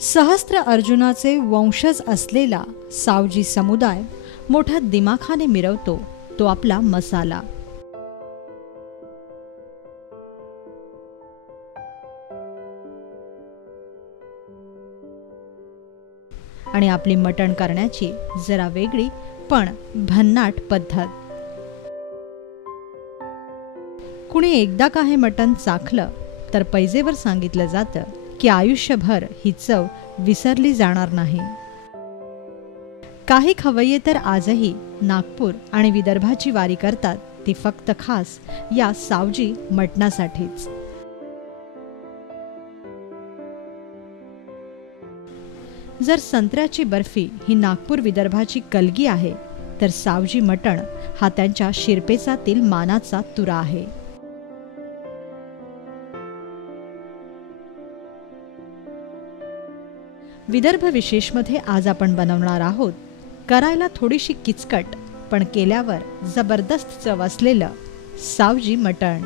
सहस्त्र अर्जुनाचे वंशज असलेला सावजी समुदाय मोठ्या दिमाखाने मिरवतो तो आपला मसाला. आणि आपली मटण करण्याची जरा वेगळी पण भन्नाट पद्धत. कुणी एकदा का हे मटण चाखलं तर पैजेवर सांगितलं जातं की आयुष्यभर ही चव विसरली जाणार नाही. काही खवय्ये तर आजही नागपूर आणि विदर्भाची वारी करतात, ती फक्त खास या सावजी मटणासाठीच. जर संत्र्याची बर्फी ही नागपूर विदर्भाची कलगी आहे, तर सावजी मटण हा त्यांच्या शिरपेचातील मानाचा तुरा आहे. विदर्भ विशेषमध्ये आज आपण बनवणार आहोत करायला थोडीशी किचकट पण केल्यावर जबरदस्त चव असलेलं सावजी मटण.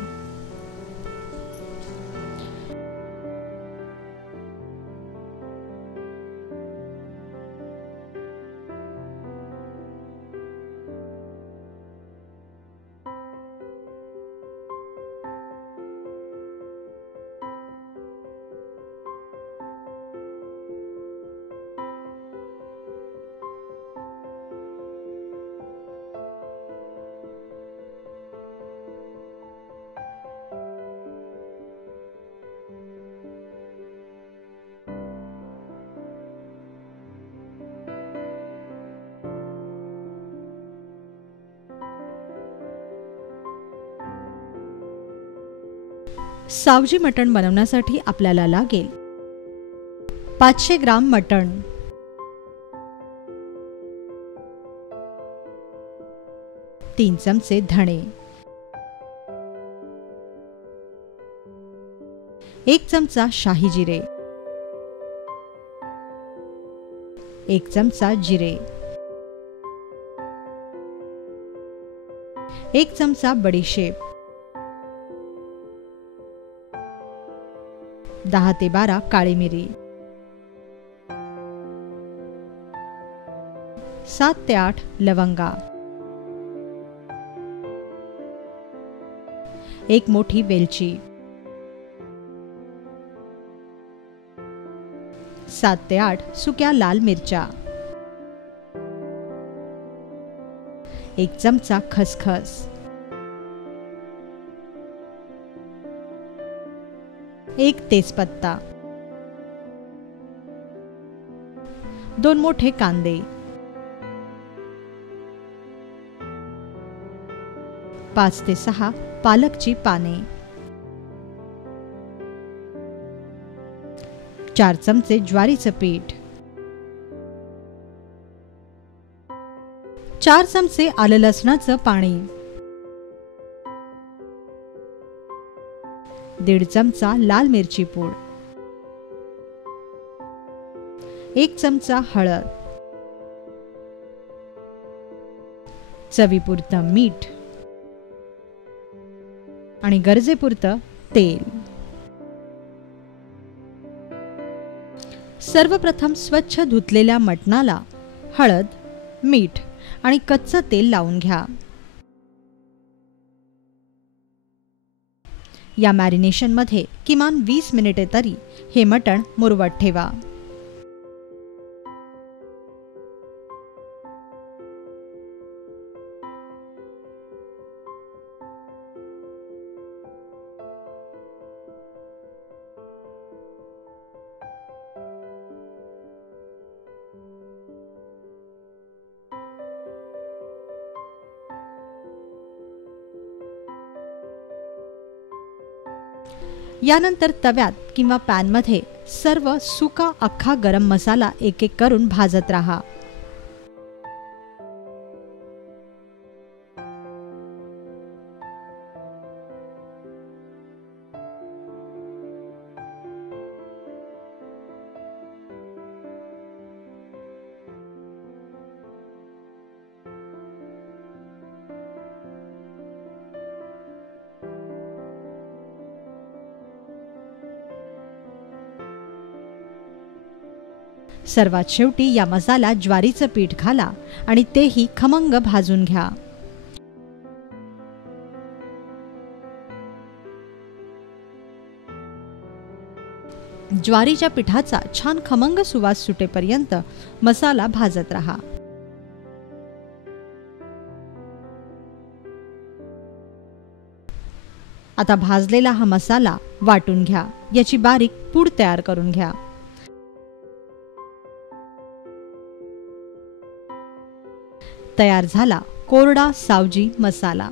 सावजी मटण बनवण्यासाठी आपल्याला लागेल 500 ग्राम मटण, 3 चमचे धणे, 1 चमचा शाही जिरे, 1 चमचा जिरे, 1 चमचा बडीशेप, 10 ते 12 काळी मिरी, 7 ते 8 लवंगा, 1 मोठी वेलची, 7 ते 8 सुक्या लाल मिरच्या, 1 चमचा खसखस, 1 तेजपत्ता, 2 मोठे कांदे, 5 ते 6 पालकची पाने, 4 चमचे ज्वारीचं पीठ, 4 चमचे आलं लसणाचं पाणी, 1.5 चमचा लाल मिरची पूड, 1 चमचा हळद, चवीपुरतं मीठ आणि गरजेपुरतं तेल. सर्वप्रथम स्वच्छ धुतलेल्या मटणाला हळद, मीठ आणि कच्चं तेल लावून घ्या. या मॅरिनेशनमध्ये किमान 20 मिनिटे तरी हे मटण मुरवत ठेवा. यानंतर तव्यात किंवा पॅनमध्ये सर्व सुका अख्खा गरम मसाला एक एक करून भाजत राहा. सर्वात शेवटी या मसाल्यात ज्वारीचं पीठ घाला आणि तेही खमंग भाजून घ्या. ज्वारीच्या पिठाचा छान खमंग सुवास सुटेपर्यंत मसाला भाजत रहा. आता भाजलेला हा मसाला वाटून घ्या. याची बारीक पूड तयार करून घ्या. तयार झाला कोरडा सावजी मसाला.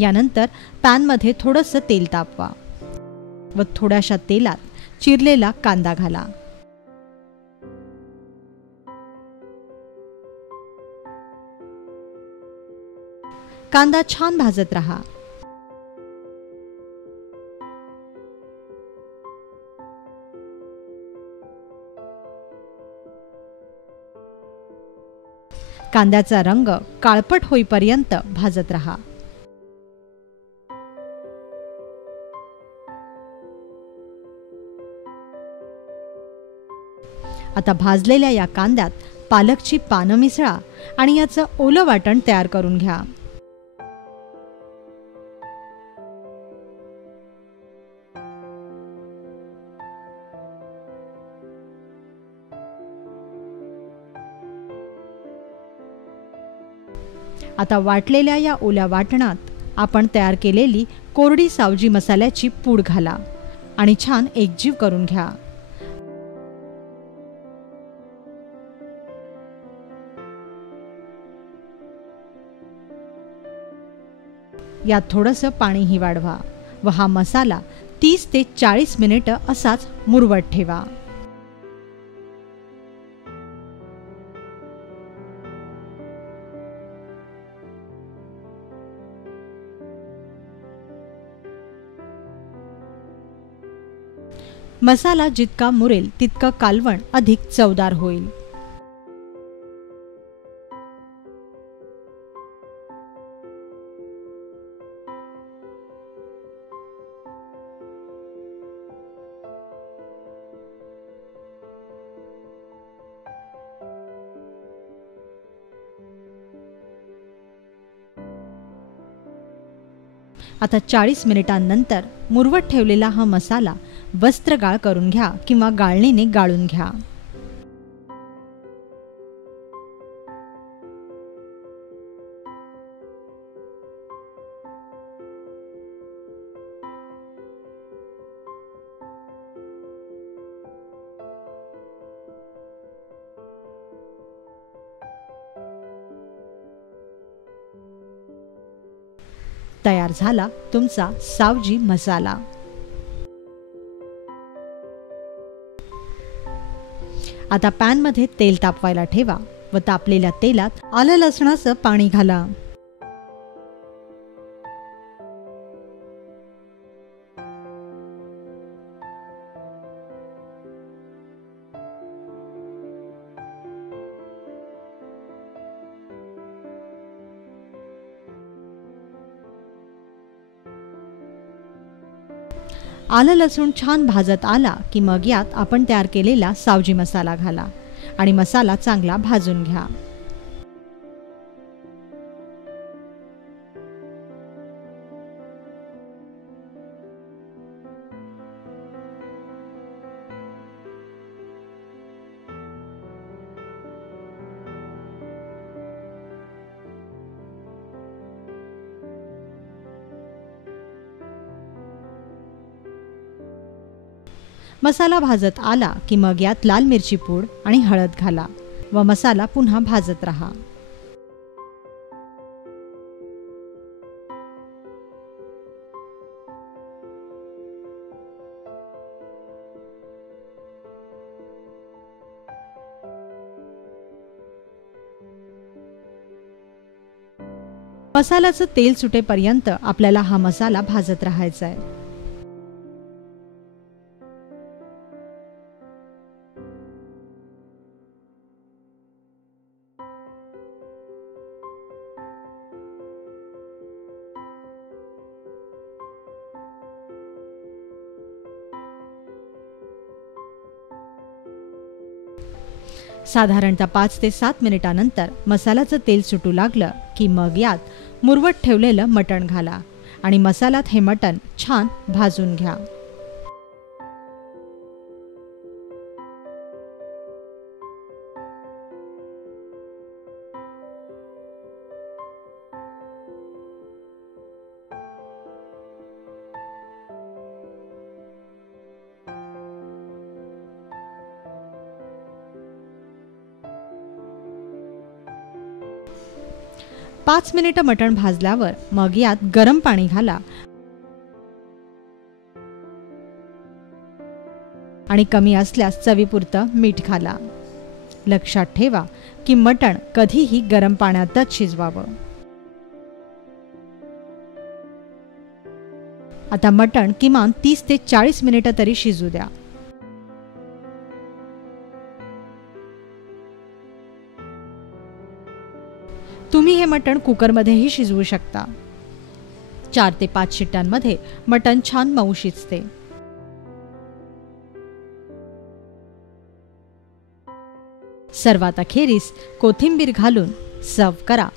यानंतर पॅनमध्ये थोडंसं तेल तापवा व थोड्याशा तेलात चिरलेला कांदा घाला. कांदा छान भाजत रहा. कांद्याचा रंग काळपट होईपर्यंत भाजत रहा. आता भाजलेल्या या कांद्यात पालकची पानं मिसळा आणि याचं ओलं वाटण तयार करून घ्या. आता वाटलेल्या या ओल्या वाटणात आपण तयार केलेली कोरडी सावजी मसाल्याची पूड घाला आणि छान एकजीव करून घ्या. यात थोडंसं पाणीही वाढवा व हा मसाला 30 ते 40 मिनिटं असाच मुरवत ठेवा. मसाला जितका मुरेल तितकं कालवण अधिक चवदार होईल. आता 40 मिनिटांनंतर मुरवत ठेवलेला हा मसाला वस्त्रगाळ करून घ्या किंवा गाळणीने गाळून घ्या. तयार झाला तुमचा सावजी मसाला. आता पॅनमध्ये तेल तापवायला ठेवा व तापलेल्या तेलात आलं लसणाचं पाणी घाला. आलं लसूण छान भाजत आला की मग यात आपण तयार केलेला सावजी मसाला घाला आणि मसाला चांगला भाजून घ्या. मसाला भाजत आला की मग यात लाल मिरची पूड आणि हळद घाला व मसाला पुन्हा भाजत रहा. मसाल्याचं तेल सुटेपर्यंत आपल्याला हा मसाला भाजत राहायचा आहे. साधारणतः 5 ते 7 मिनिटांनंतर मसाल्याचं तेल सुटू लागलं की मग यात मुरवत ठेवलेलं मटण घाला आणि मसाल्यात हे मटण छान भाजून घ्या. पाच मिनिटं मटण भाजल्यावर मग यात गरम पाणी घाला आणि कमी असल्यास चवीपुरतं मीठ घाला. लक्षात ठेवा की मटण कधीही गरम पाण्यातच शिजवावं. आता मटण किमान 30 ते 40 मिनिटं तरी शिजू द्या. तुम्ही हे मटण कुकरमध्येही शिजवू शकता. 4 ते 5 शिट्ट्यांमध्ये मटण छान मऊ शिजते. सर्वात अखेरीस कोथिंबीर घालून सर्व्ह करा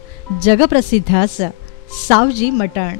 जगप्रसिद्ध असं सावजी मटण.